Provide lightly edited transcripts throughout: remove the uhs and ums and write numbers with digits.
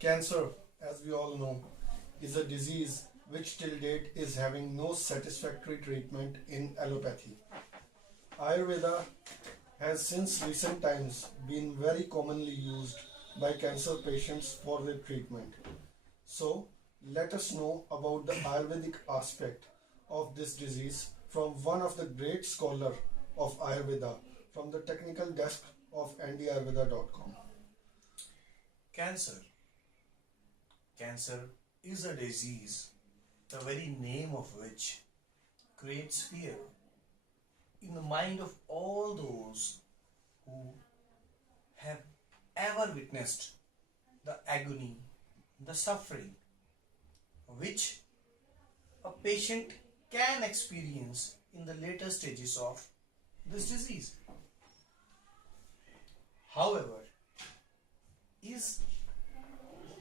Cancer, as we all know, is a disease which till date is having no satisfactory treatment in allopathy. Ayurveda has since recent times been very commonly used by cancer patients for their treatment. So, let us know about the Ayurvedic aspect of this disease from one of the great scholars of Ayurveda from the technical desk of andyayurveda.com. Cancer. Cancer is a disease, the very name of which creates fear in the mind of all those who have ever witnessed the agony, the suffering which a patient can experience in the later stages of this disease. However, is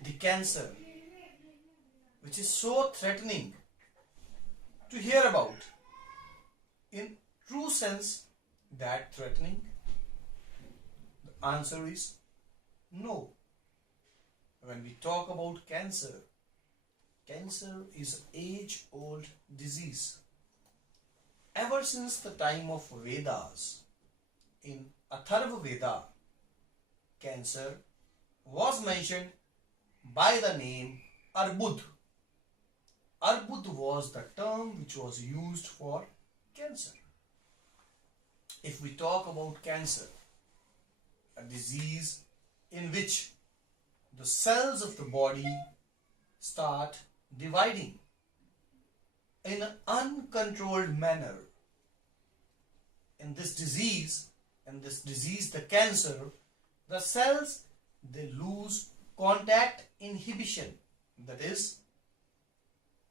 the cancer which is so threatening to hear about in true sense that threatening? The answer is no. When we talk about cancer, cancer is an age-old disease. Ever since the time of Vedas, in Atharva Veda, cancer was mentioned by the name Arbud. Arbud was the term which was used for cancer. If we talk about cancer, a disease in which the cells of the body start dividing in an uncontrolled manner. In this disease, the cancer, the cells, they lose contact inhibition. That is,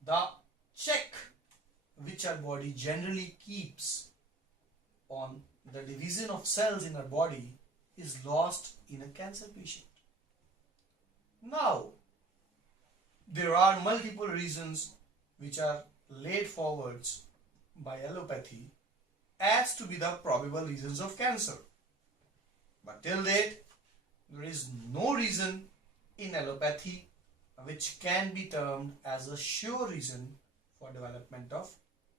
the check which our body generally keeps on the division of cells in our body is lost in a cancer patient. Now, there are multiple reasons which are laid forwards by allopathy as to be the probable reasons of cancer. But till date, there is no reason in allopathy which can be termed as a sure reason for development of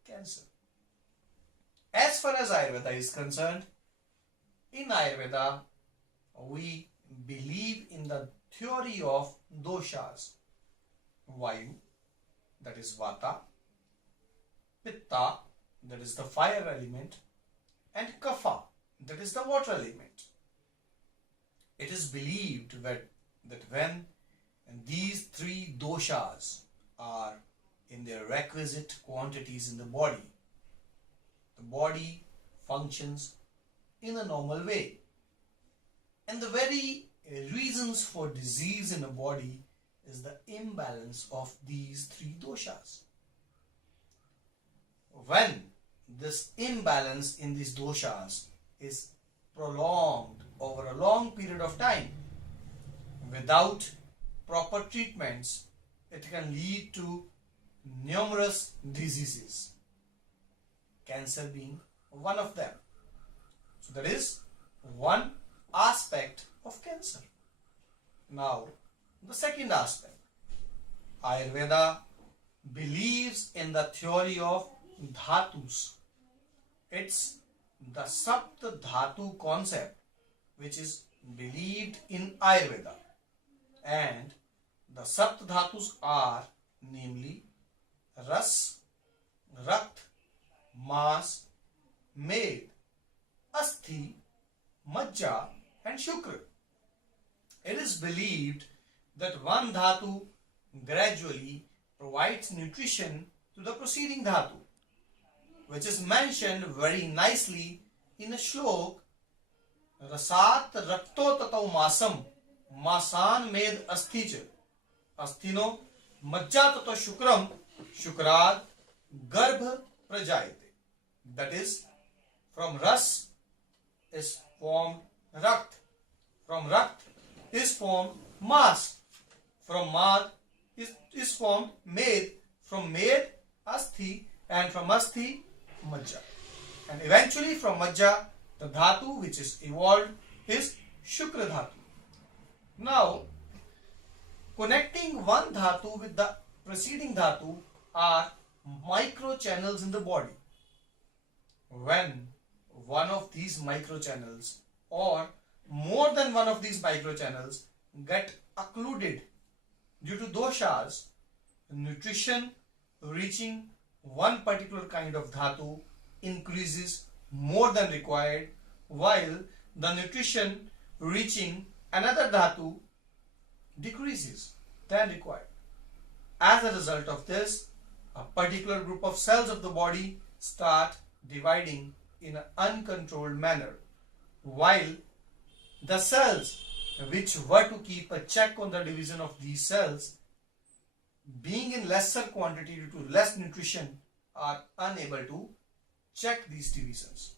cancer. As far as Ayurveda is concerned, in Ayurveda, we believe in the theory of doshas. Vayu, that is Vata, Pitta, that is the fire element, and Kapha, that is the water element. It is believed that when these three doshas are in their requisite quantities in the body functions in a normal way. And the very reasons for disease in the body is the imbalance of these three doshas. When this imbalance in these doshas is prolonged over a long period of time without proper treatments, it can lead to numerous diseases, cancer being one of them. So that is one aspect of cancer. Now, the second aspect, Ayurveda believes in the theory of dhatus. It's the Sapta Dhatu concept which is believed in Ayurveda. And the Sapta Dhatus are namely Ras, Rakt, Mas, Med, Asthi, Majja and Shukra. It is believed that one dhatu gradually provides nutrition to the preceding dhatu, which is mentioned very nicely in a shlok, Rasat Rakto Tatau Masam Masan Med Asthich Asthino Majja Tato Shukram Shukrad Garbh Prajayate. That is, from Ras is formed Rakt, from Rakt is formed Mas, from Mad is formed Med, from Med Asthi, and from Asthi Majja. And eventually from Majja, the Dhatu which is evolved is Shukra Dhatu. Now, connecting one dhatu with the preceding dhatu are micro channels in the body. When one of these micro channels or more than one of these micro channels get occluded due to doshas, nutrition reaching one particular kind of dhatu increases more than required, while the nutrition reaching another dhatu decreases than required. As a result of this, a particular group of cells of the body start dividing in an uncontrolled manner, while the cells which were to keep a check on the division of these cells, being in lesser quantity due to less nutrition, are unable to check these divisions.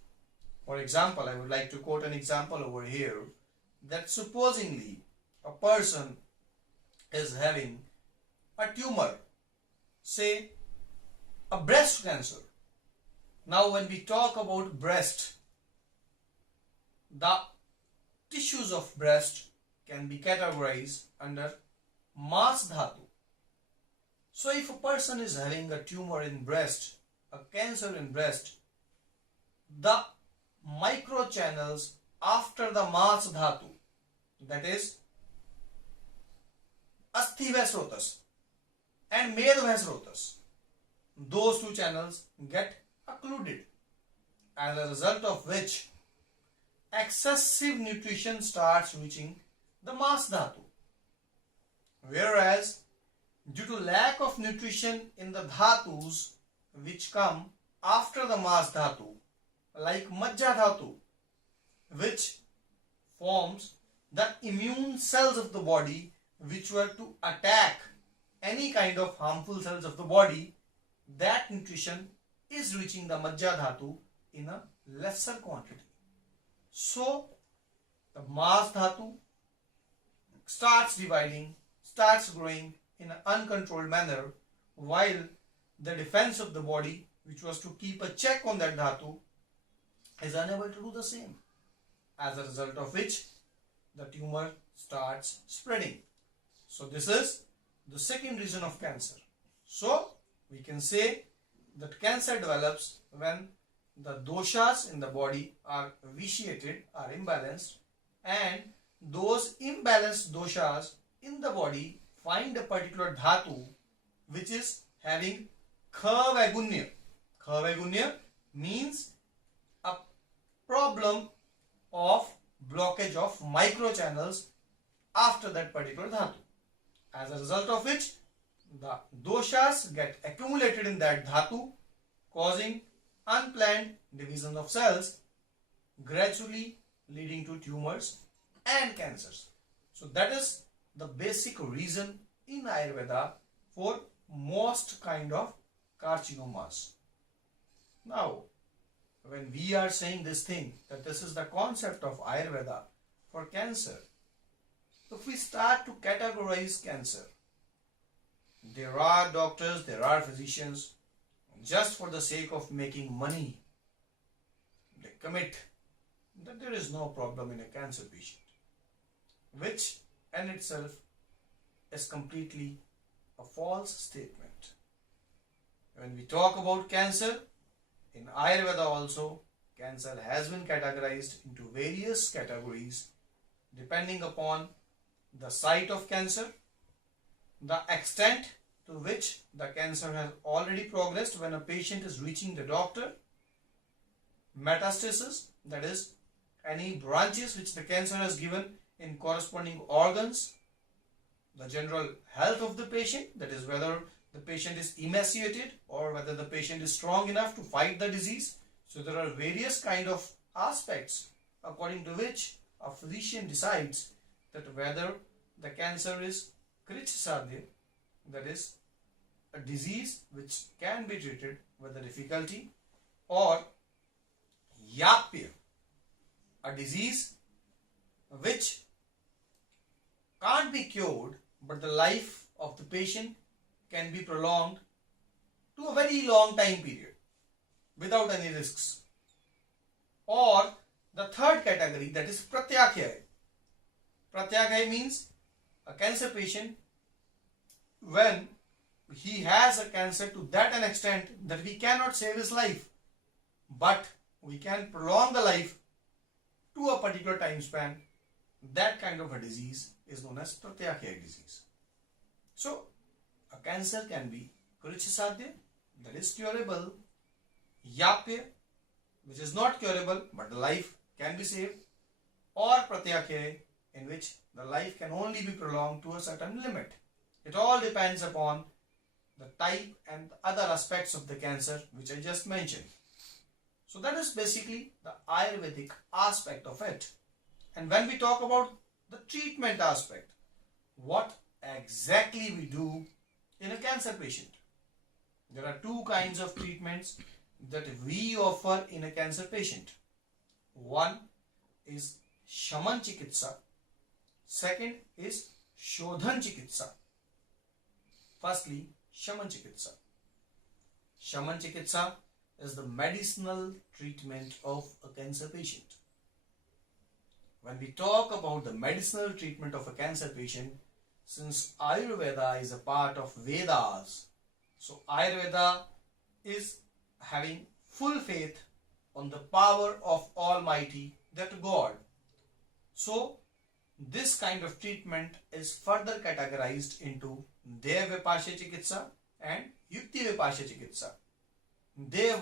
For example, I would like to quote an example over here, that supposingly a person is having a tumor, say a breast cancer. Now when we talk about breast, the tissues of breast can be categorized under mas dhatu. So if a person is having a tumor in breast, a cancer in breast, the micro channels after the mas dhatu, that is asthi vesrotas and med vesrotas, those two channels get occluded, as a result of which excessive nutrition starts reaching the mas dhatu. Whereas due to lack of nutrition in the dhatus which come after the mas dhatu, like majja dhatu, which forms the immune cells of the body which were to attack any kind of harmful cells of the body, that nutrition is reaching the majja dhatu in a lesser quantity. So the mas dhatu starts dividing, starts growing in an uncontrolled manner, while the defense of the body, which was to keep a check on that dhatu, is unable to do the same, as a result of which the tumor starts spreading. So this is the second reason of cancer. So we can say that cancer develops when the doshas in the body are vitiated, are imbalanced, and those imbalanced doshas in the body find a particular dhatu which is having kha-vaigunya. Kha-vaigunya means a problem of blockage of microchannels after that particular dhatu, as a result of which the doshas get accumulated in that dhatu, causing unplanned division of cells, gradually leading to tumors and cancers. So that is the basic reason in Ayurveda for most kind of carcinomas. Now, when we are saying this thing, that this is the concept of Ayurveda for cancer, if we start to categorize cancer, there are doctors, there are physicians, just for the sake of making money, they commit that there is no problem in a cancer patient, which in itself is completely a false statement. When we talk about cancer, in Ayurveda also, cancer has been categorized into various categories depending upon the site of cancer, the extent to which the cancer has already progressed when a patient is reaching the doctor, metastasis, that is any branches which the cancer has given in corresponding organs, the general health of the patient, that is whether the patient is emaciated or whether the patient is strong enough to fight the disease. So there are various kind of aspects according to which a physician decides that whether the cancer is krich sadhya, that is a disease which can be treated with a difficulty, or yapya, a disease which can't be cured but the life of the patient can be prolonged to a very long time period without any risks. Or the third category, that is pratyakaya. Pratyakaya means a cancer patient when he has a cancer to that an extent that we cannot save his life, but we can prolong the life to a particular time span, that kind of a disease is known as Pratyakya disease. So, a cancer can be Krichisadya, that is curable, Yapya, which is not curable but the life can be saved, or Pratyakya, in which the life can only be prolonged to a certain limit. It all depends upon the type and the other aspects of the cancer which I just mentioned. So that is basically the Ayurvedic aspect of it. And when we talk about the treatment aspect, what exactly we do in a cancer patient? There are two kinds of treatments that we offer in a cancer patient. One is Shaman Chikitsa. Second is Shodhan Chikitsa. Firstly, Shaman Chikitsa. Shaman Chikitsa is the medicinal treatment of a cancer patient. When we talk about the medicinal treatment of a cancer patient, since Ayurveda is a part of Vedas, so Ayurveda is having full faith on the power of Almighty, that God. So this kind of treatment is further categorized into Dev Vipasya Chikitsa and Yukti Vipasya Chikitsa. Dev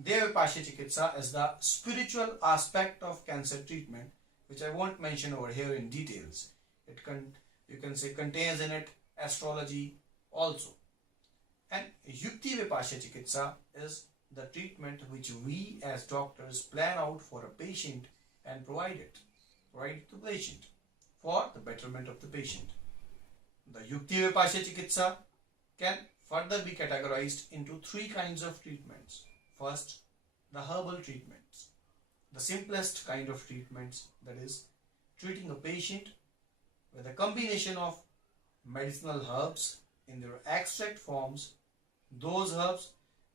Vipasya Chikitsa is the spiritual aspect of cancer treatment, which I won't mention over here in details. You can say contains in it astrology also. And Yukti Vipasya Chikitsa is the treatment which we as doctors plan out for a patient and provide it to the patient for the betterment of the patient. The Yukti Vipasya Chikitsa can further be categorized into three kinds of treatments. First, the herbal treatments. The simplest kind of treatments, that is treating a patient with a combination of medicinal herbs in their extract forms, those herbs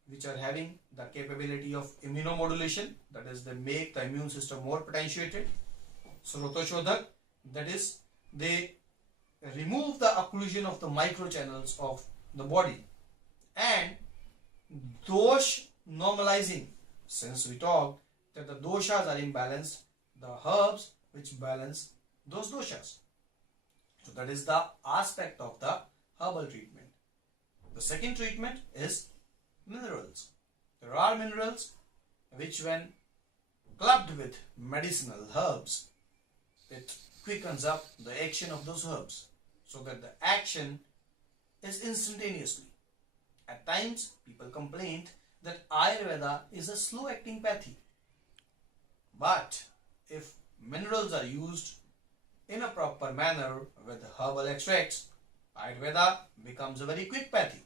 which are having the capability of immunomodulation, that is they make the immune system more potentiated. Srotoshodhak, that is they remove the occlusion of the microchannels of the body. And dosh normalizing, since we talked that the doshas are imbalanced, the herbs which balance those doshas. So that is the aspect of the herbal treatment. The second treatment is minerals. There are minerals which, when clubbed with medicinal herbs, it quickens up the action of those herbs so that the action is instantaneously. At times people complain that Ayurveda is a slow acting pathy. But if minerals are used in a proper manner with herbal extracts, Ayurveda becomes a very quick pathy.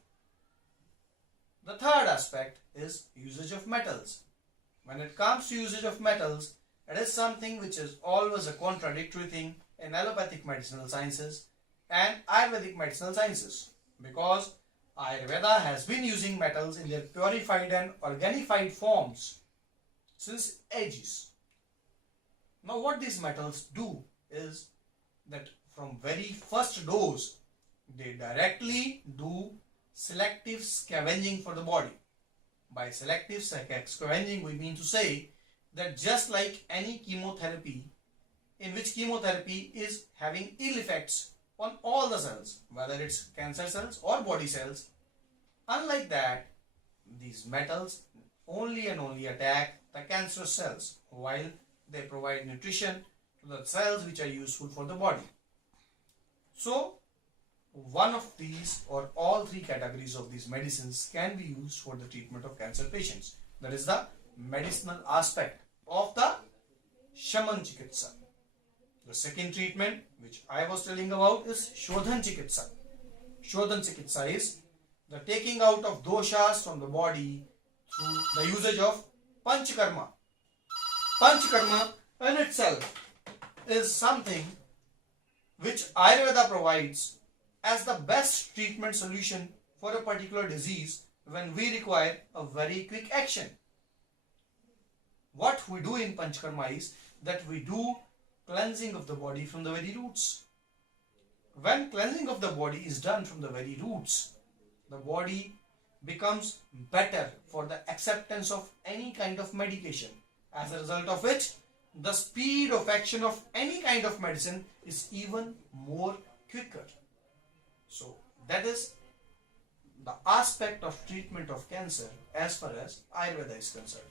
The third aspect is usage of metals. When it comes to usage of metals, it is something which is always a contradictory thing in allopathic medicinal sciences and Ayurvedic medicinal sciences, because Ayurveda has been using metals in their purified and organified forms since ages. Now what these metals do is that from very first dose, they directly do selective scavenging for the body. By selective scavenging, we mean to say that just like any chemotherapy, in which chemotherapy is having ill effects on all the cells, whether it's cancer cells or body cells, unlike that, these metals only and only attack the cancerous cells, while they provide nutrition to the cells which are useful for the body. So, one of these or all three categories of these medicines can be used for the treatment of cancer patients. That is the medicinal aspect of the Shaman Chikitsa. The second treatment which I was telling about is Shodhan Chikitsa. Shodhan Chikitsa is the taking out of doshas from the body through the usage of Panchakarma. Panchakarma in itself is something which Ayurveda provides as the best treatment solution for a particular disease when we require a very quick action. What we do in Panchakarma is that we do cleansing of the body from the very roots. when cleansing of the body is done from the very roots, the body becomes better for the acceptance of any kind of medication. As a result of which, the speed of action of any kind of medicine is even more quicker. So that is the aspect of treatment of cancer as far as Ayurveda is concerned.